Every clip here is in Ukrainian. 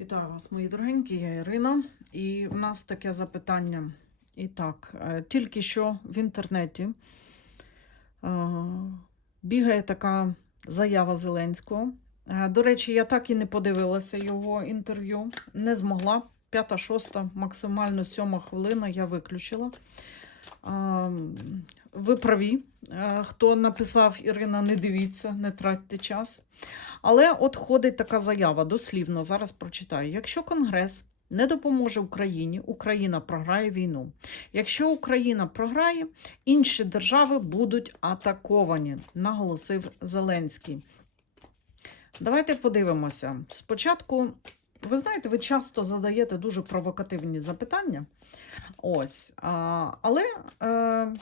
Вітаю вас, мої дорогенькі, я Ірина. І в нас таке запитання. І так, е, тільки що в інтернеті е, бігає така заява Зеленського. Е, До речі, я так і не подивилася його інтерв'ю, не змогла. П'ята, шоста, максимально сьома хвилина я виключила. Ви праві. Е, Хто написав Ірина, не дивіться, не тратьте час. Але от ходить така заява, дослівно, зараз прочитаю. Якщо Конгрес не допоможе Україні, Україна програє війну. Якщо Україна програє, інші держави будуть атаковані, наголосив Зеленський. Давайте подивимося. Спочатку, ви знаєте, ви часто задаєте дуже провокативні запитання. Ось. А, але е,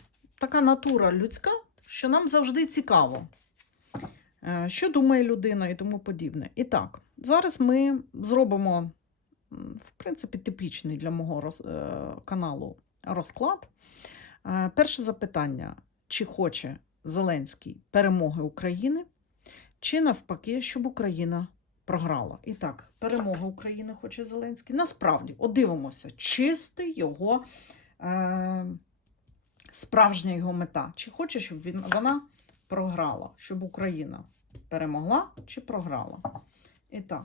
така натура людська, що нам завжди цікаво. Е, Що думає людина і тому подібне. І так, зараз ми зробимо, в принципі, типічний для мого роз- е, каналу розклад. Е, Перше запитання: чи хоче Зеленський перемоги України, чи навпаки, щоб Україна програла? І так, перемога України хоче Зеленський. Насправді, от дивимося, чистий його. Е, Справжня його мета. Чи хоче, щоб він, вона програла, щоб Україна перемогла чи програла. І так.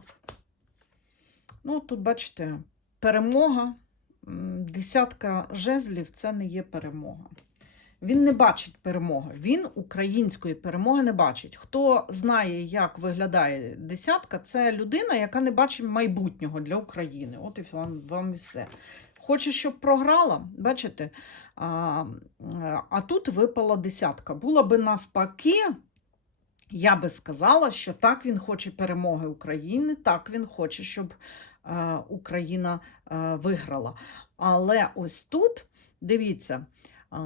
Ну, тут, бачите, перемога, десятка жезлів це не є перемога. Він не бачить перемоги. Він української перемоги не бачить. Хто знає, як виглядає десятка, це людина, яка не бачить майбутнього для України. От і вам, вам і все. Хоче, щоб програла, бачите? А, а тут випала десятка. Була би навпаки, я би сказала, що так він хоче перемоги України, так він хоче, щоб е, Україна е, виграла. Але ось тут, дивіться, е,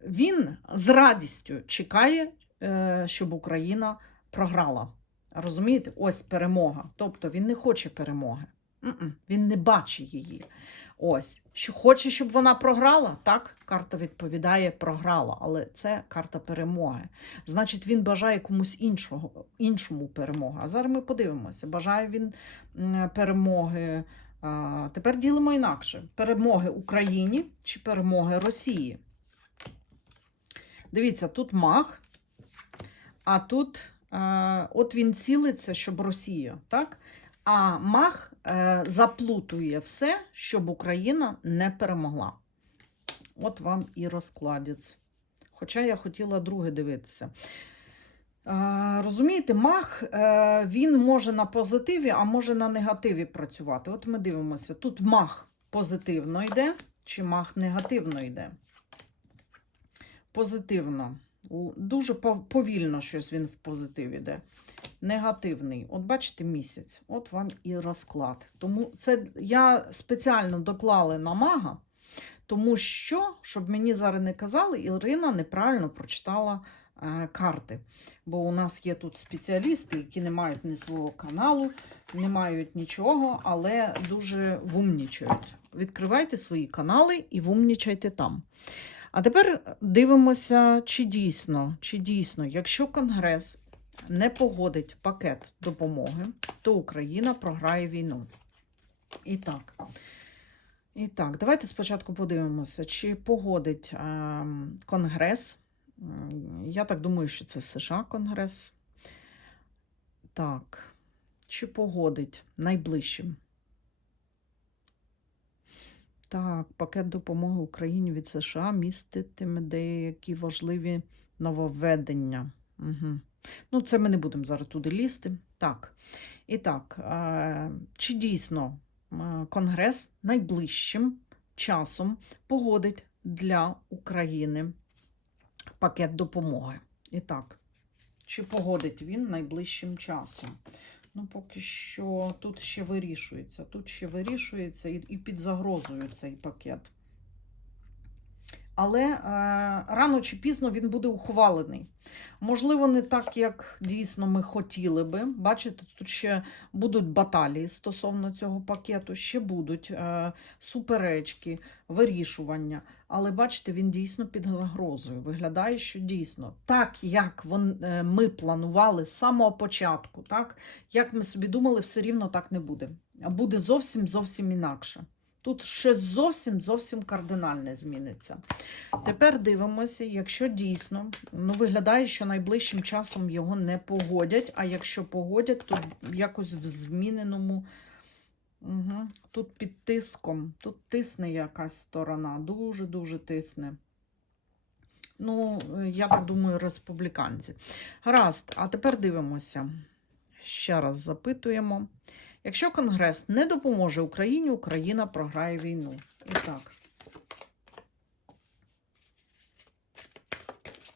він з радістю чекає, е, щоб Україна програла. Розумієте, ось перемога. Тобто він не хоче перемоги. Він не бачить її. Ось, що хоче, щоб вона програла, так, карта відповідає, програла, але це карта перемоги. Значить, він бажає комусь іншого, іншому перемоги. А зараз ми подивимося, бажає він перемоги. А, тепер ділимо інакше: перемоги Україні чи перемоги Росії. Дивіться, тут маг, а тут е, от він цілиться, щоб Росія, так? А маг е, заплутує все, щоб Україна не перемогла. От вам і розкладець. Хоча я хотіла друге дивитися. Е, розумієте, маг е, він може на позитиві, а може на негативі працювати. От ми дивимося, тут маг позитивно йде, чи маг негативно йде. Позитивно. Дуже повільно щось він в позитив іде. Негативний. От бачите місяць, от вам і розклад. Тому це я спеціально доклала на мага, тому що, щоб мені зараз не казали, Ірина неправильно прочитала е, карти. Бо у нас є тут спеціалісти, які не мають ні свого каналу, не мають нічого, але дуже вумнічають. Відкривайте свої канали і вумнічайте там. А тепер дивимося, чи дійсно, чи дійсно, якщо Конгрес не погодить пакет допомоги, то Україна програє війну. І так. І так, давайте спочатку подивимося, чи погодить е, Конгрес. Я так думаю, що це США Конгрес. Так, чи погодить найближчим? Так, пакет допомоги Україні від США міститиме деякі важливі нововведення. Угу. Ну, це ми не будемо зараз туди лізти. Так. І так, е, чи дійсно е, Конгрес найближчим часом погодить для України пакет допомоги? І так, чи погодить він найближчим часом? Ну, поки що тут ще вирішується. Тут ще вирішується і, і під загрозою цей пакет. Але е, рано чи пізно він буде ухвалений. Можливо, не так, як дійсно ми хотіли би. Бачите, тут ще будуть баталії стосовно цього пакету, ще будуть е, суперечки, вирішування. Але бачите, він дійсно під загрозою. Виглядає, що дійсно так, як е, ми планували з самого початку, так як ми собі думали, все рівно так не буде. А буде зовсім зовсім інакше. Тут щось зовсім зовсім кардинальне зміниться. Тепер дивимося, якщо дійсно ну, виглядає, що найближчим часом його не погодять, а якщо погодять, то якось в зміненому. Угу. Тут під тиском, тут тисне якась сторона, дуже-дуже тисне. Ну, я так думаю, республіканці. Гаразд, а тепер дивимося. Ще раз запитуємо. Якщо Конгрес не допоможе Україні, Україна програє війну. І так.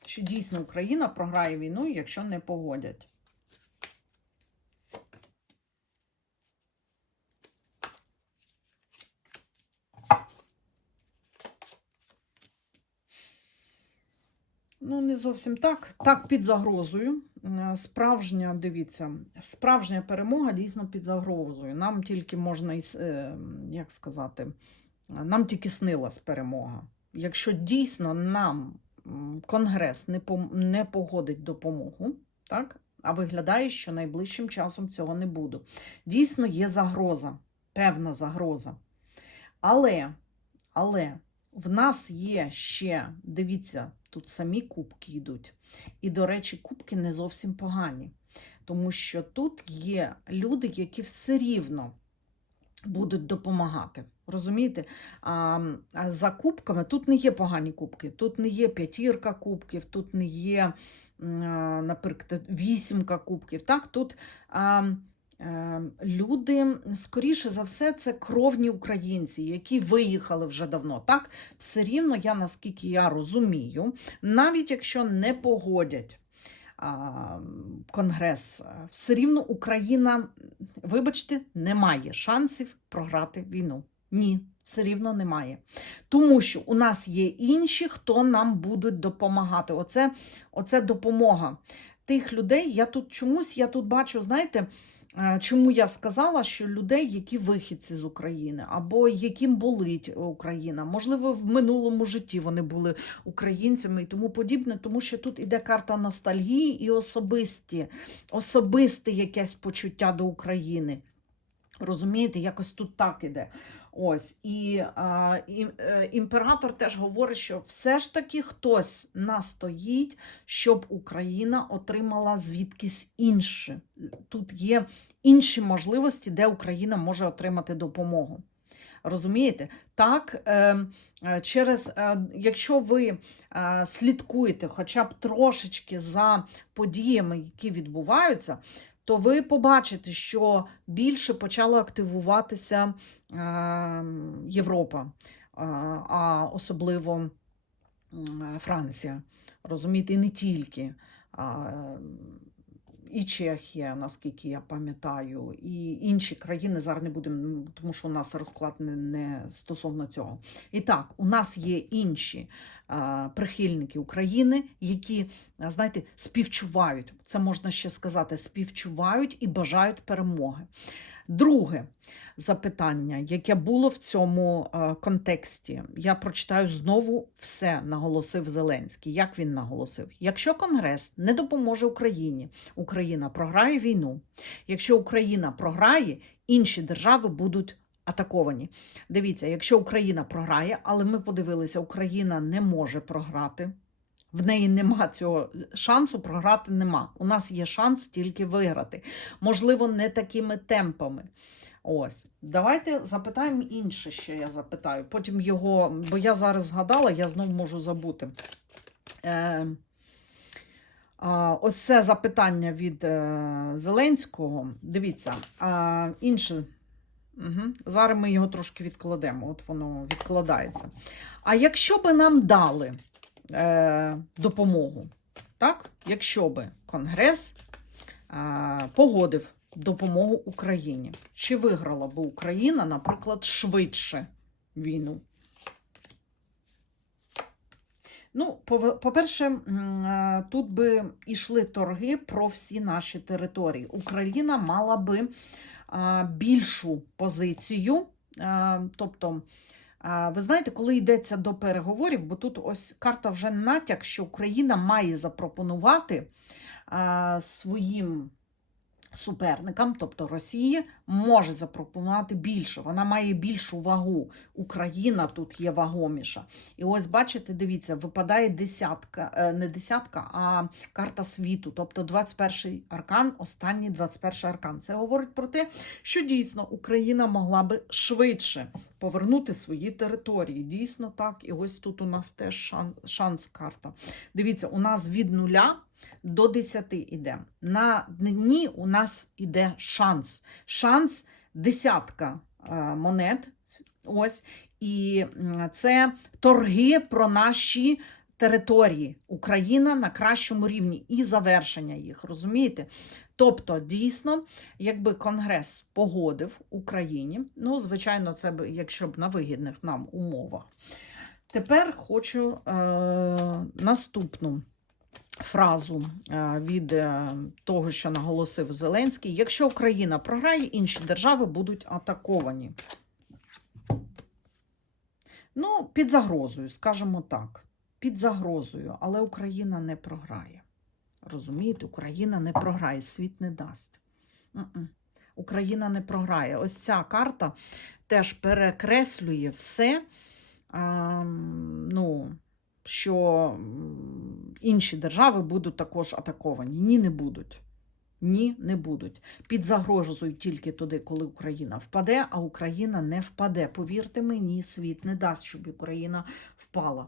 Чи дійсно Україна програє війну, якщо не погодять? Ну, не зовсім так. Так, під загрозою. Е, Справжня, дивіться, справжня перемога дійсно під загрозою. Нам тільки можна, е, як сказати, нам тільки снилась перемога. Якщо дійсно нам Конгрес не, погодить допомогу, так? а виглядає, що найближчим часом цього не буде. Дійсно є загроза, певна загроза. Але, але в нас є ще, дивіться, тут самі кубки йдуть. І, до речі, кубки не зовсім погані, тому що тут є люди, які все рівно будуть допомагати. Розумієте? А, за кубками тут не є погані кубки, тут не є п'ятірка кубків, тут не є, наприклад, вісімка кубків. Так, тут а, люди, скоріше за все, це кровні українці, які виїхали вже давно. Так, все рівно, я наскільки я розумію, навіть якщо не погодять Конгрес, все рівно Україна, вибачте, не має шансів програти війну. Ні, все рівно немає. Тому що у нас є інші, хто нам будуть допомагати. Оце, оце допомога тих людей. Я тут чомусь я тут бачу, знаєте. Е, Чому я сказала, що людей, які вихідці з України, або яким болить Україна, можливо, в минулому житті вони були українцями і тому подібне, тому що тут іде карта ностальгії і особисті, особисте якесь почуття до України. Розумієте, якось тут так іде. Ось і, а, е, імператор теж говорить, що все ж таки хтось настоїть, щоб Україна отримала звідкись інше. Тут є інші можливості, де Україна може отримати допомогу. Розумієте? Так, е, е, через, е, якщо ви слідкуєте хоча б трошечки за подіями, які відбуваються, то ви побачите, що більше почала активуватися е, Європа, е, а особливо Франція. Розумієте, і не тільки. Е, і Чехія, наскільки я пам'ятаю, і інші країни зараз не будемо, тому що у нас розклад не, не стосовно цього. І так, у нас є інші а, прихильники України, які, знаєте, співчувають. Це можна ще сказати, співчувають і бажають перемоги. Друге запитання, яке було в цьому е, контексті, я прочитаю знову все, наголосив Зеленський. Як він наголосив? Якщо Конгрес не допоможе Україні, Україна програє війну. Якщо Україна програє, інші держави будуть атаковані. Дивіться, якщо Україна програє, але ми подивилися, Україна не може програти. В неї нема цього шансу програти нема. У нас є шанс тільки виграти. Можливо, не такими темпами. Ось, давайте запитаємо інше ще. Я запитаю. Потім його, бо я зараз згадала, я знову можу забути. Е, ось це запитання від е, Зеленського. Дивіться, інше. Угу. Зараз ми його трошки відкладемо. От воно відкладається. А якщо би нам дали е, допомогу, так? якщо би Конгрес е, погодив допомогу Україні, чи виграла би Україна, наприклад, швидше війну? Ну, по-перше, е, тут би йшли торги про всі наші території. Україна мала би більшу позицію. Тобто, а, ви знаєте, коли йдеться до переговорів, бо тут ось карта вже натяк, що Україна має запропонувати своїм суперникам, тобто Росії, може запропонувати більше. Вона має більшу вагу. Україна тут є вагоміша. І ось бачите, дивіться, випадає десятка, е, не десятка, а карта світу, тобто 21 аркан, останній 21 аркан. Це говорить про те, що дійсно Україна могла би швидше повернути свої території. Дійсно так. І ось тут у нас теж шанс, карта. Дивіться, у нас від нуля до 10 іде. На дні у нас іде шанс. Шанс десятка е, монет. Ось. І це торги про наші території. Україна на кращому рівні і завершення їх, розумієте? Тобто, дійсно, якби Конгрес погодив Україні, ну, звичайно, це б, якщо б на вигідних нам умовах. Тепер хочу е, наступну фразу е, від е, того, що наголосив Зеленський: якщо Україна програє, інші держави будуть атаковані. Ну, під загрозою, скажімо так. Під загрозою, але Україна не програє. Розумієте, Україна не програє, світ не дасть. Україна не програє. Ось ця карта теж перекреслює все, ну, що інші держави будуть також атаковані. Ні, не будуть. Ні, не будуть. Під загрозою тільки туди, коли Україна впаде, а Україна не впаде. Повірте мені, світ не дасть, щоб Україна впала.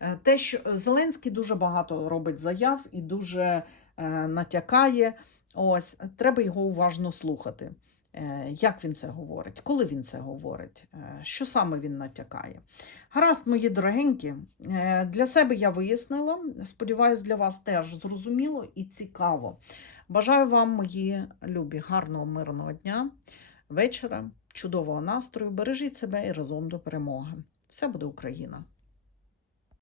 Е, Те, що Зеленський дуже багато робить заяв і дуже е, натякає. Ось треба його уважно слухати. Е, Як він це говорить, коли він це говорить, що саме він натякає. Гаразд, мої дорогенькі, для себе я вияснила. Сподіваюсь, для вас теж зрозуміло і цікаво. Бажаю вам, мої любі, гарного мирного дня, вечора, чудового настрою. Бережіть себе і разом до перемоги. Все буде Україна!